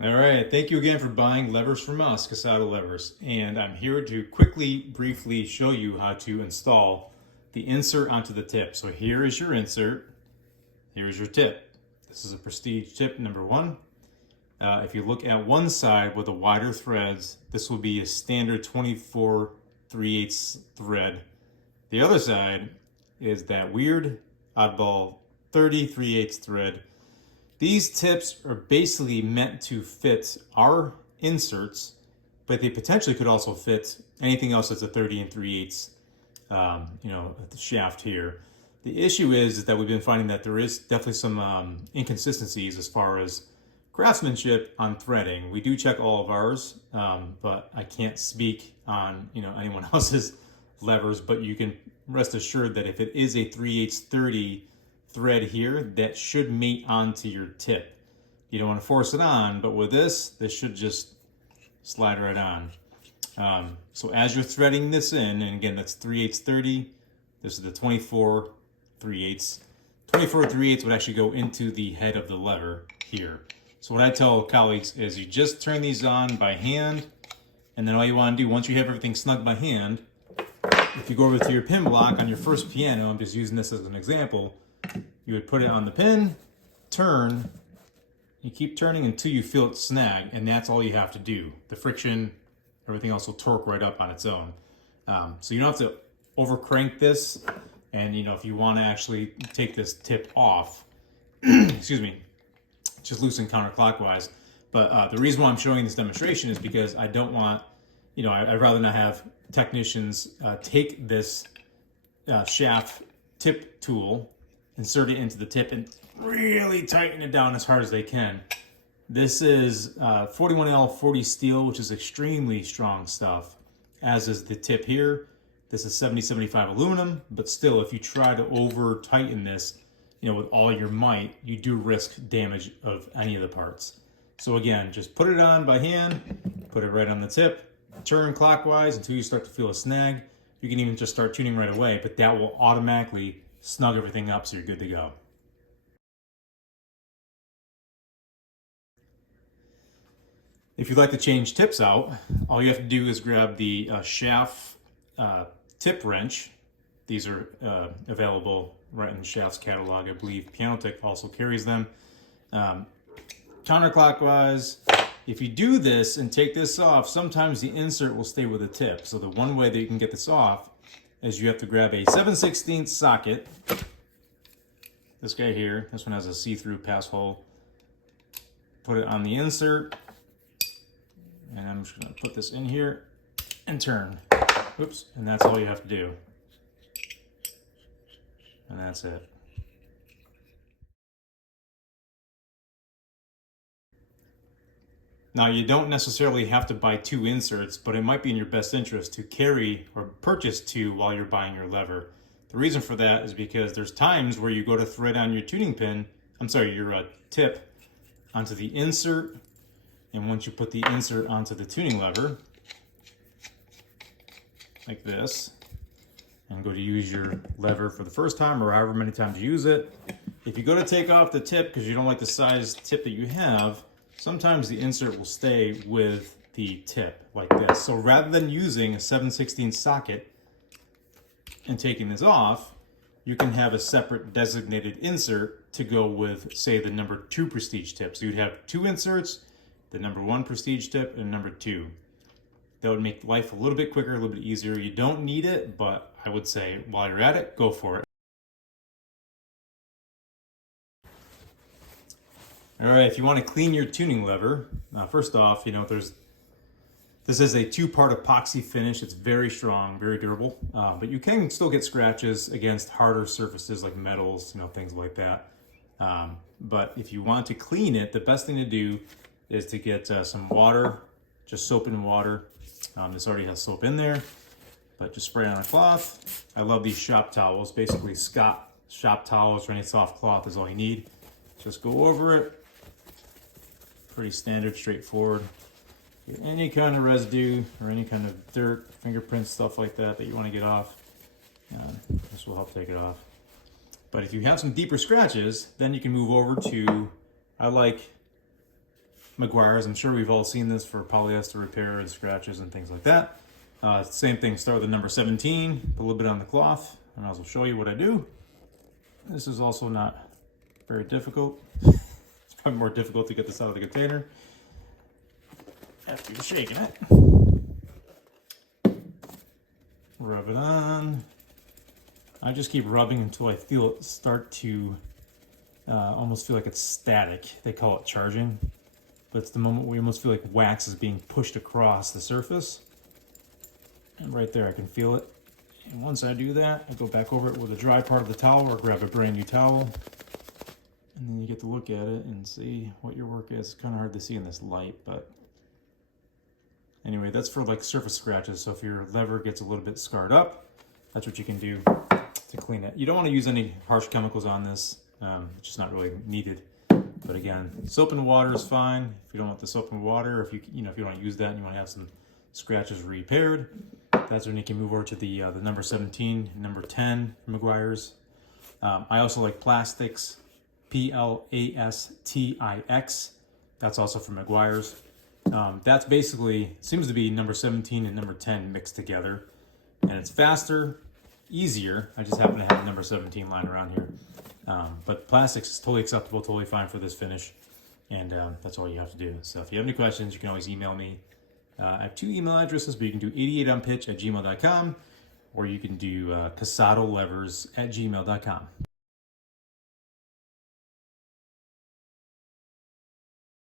All right, thank you again for buying levers from us, Cassotto Levers. And I'm here to briefly show you how to install the insert onto the tip. So here is your insert, here is your tip. This is a Prestige tip number one. If you look at one side with the wider threads, this will be a standard 24 3/8 thread. The other side is that weird oddball 30 3/8 thread. These tips are basically meant to fit our inserts, but they potentially could also fit anything else that's a 30 and 3/8, the shaft here. The issue is that we've been finding that there is definitely some inconsistencies as far as craftsmanship on threading. We do check all of ours, but I can't speak on anyone else's levers. But you can rest assured that if it is a 3/8 30 thread here, that should mate onto your tip. You don't want to force it on, but with this should just slide right on. So as you're threading this in, and again, that's 3/8 30. This is the 24 3/8. 24 3/8 would actually go into the head of the lever here. So what I tell colleagues is you just turn these on by hand, and then all you want to do, once you have everything snug by hand, if you go over to your pin block on your first piano, I'm just using this as an example, you would put it on the pin, turn, you keep turning until you feel it snag, and that's all you have to do. The friction, everything else will torque right up on its own. So you don't have to over crank this, and if you want to actually take this tip off, excuse me, just loosen counterclockwise. But the reason why I'm showing this demonstration is because I don't want, I'd rather not have technicians take this shaft tip tool, insert it into the tip, and really tighten it down as hard as they can. This is 41L 40 steel, which is extremely strong stuff, as is the tip here. This is 70-75 aluminum, but still, if you try to over tighten this, with all your might, you do risk damage of any of the parts. So again, just put it on by hand, put it right on the tip, turn clockwise until you start to feel a snag. You can even just start tuning right away, but that will automatically snug everything up so you're good to go. If you'd like to change tips out, all you have to do is grab the shaft tip wrench. These are available right in the Shaft's catalog. I believe Pianotech also carries them. Counterclockwise, if you do this and take this off, sometimes the insert will stay with the tip. So the one way that you can get this off is you have to grab a 7/16 socket. This guy here, this one has a see-through pass hole. Put it on the insert, and I'm just gonna put this in here and turn. Oops, and that's all you have to do. And that's it. Now, you don't necessarily have to buy two inserts, but it might be in your best interest to carry or purchase two while you're buying your lever. The reason for that is because there's times where you go to thread on your tuning pin, your tip onto the insert, and once you put the insert onto the tuning lever, like this, and go to use your lever for the first time or however many times you use it, if you go to take off the tip because you don't like the size tip that you have, sometimes the insert will stay with the tip like this. So rather than using a 7/16 socket and taking this off, you can have a separate designated insert to go with, say, the number 2 Prestige tip. So you'd have two inserts, the number 1 Prestige tip and number 2. That would make life a little bit quicker, a little bit easier. You don't need it, but I would say while you're at it, go for it. All right, if you want to clean your tuning lever, first off, this is a 2-part epoxy finish. It's very strong, very durable, but you can still get scratches against harder surfaces like metals, things like that. But if you want to clean it, the best thing to do is to get some water, just soap and water. This already has soap in there, but just spray it on a cloth. I love these shop towels. Basically, Scott shop towels or any soft cloth is all you need. Just go over it. Pretty standard, straightforward. Get any kind of residue or any kind of dirt, fingerprints, stuff like that you want to get off. This will help take it off. But if you have some deeper scratches, then you can move over to, I like Meguiar's. I'm sure we've all seen this for polyester repair and scratches and things like that. Same thing, start with the number 17, put a little bit on the cloth, and I'll show you what I do. This is also not very difficult. It's probably more difficult to get this out of the container after you're shaking it. Rub it on. I just keep rubbing until I feel it start to almost feel like it's static. They call it charging, but it's the moment where you almost feel like wax is being pushed across the surface. And right there, I can feel it. And once I do that, I go back over it with a dry part of the towel or grab a brand new towel. And then you get to look at it and see what your work is. It's kind of hard to see in this light, but anyway, that's for like surface scratches. So if your lever gets a little bit scarred up, that's what you can do to clean it. You don't want to use any harsh chemicals on this. It's just not really needed. But again, soap and water is fine. If you don't want the soap and water, if you don't want to use that and you want to have some scratches repaired, that's when you can move over to the number 17, number 10 from Meguiar's. I also like plastics, Plastix. That's also from Meguiar's. That's basically, seems to be number 17 and number 10 mixed together. And it's faster, easier. I just happen to have the number 17 lying around here. But plastics is totally acceptable, totally fine for this finish. And that's all you have to do. So if you have any questions, you can always email me. I have 2 email addresses, but you can do 88onpitch@gmail.com or you can do cassottolevers@gmail.com.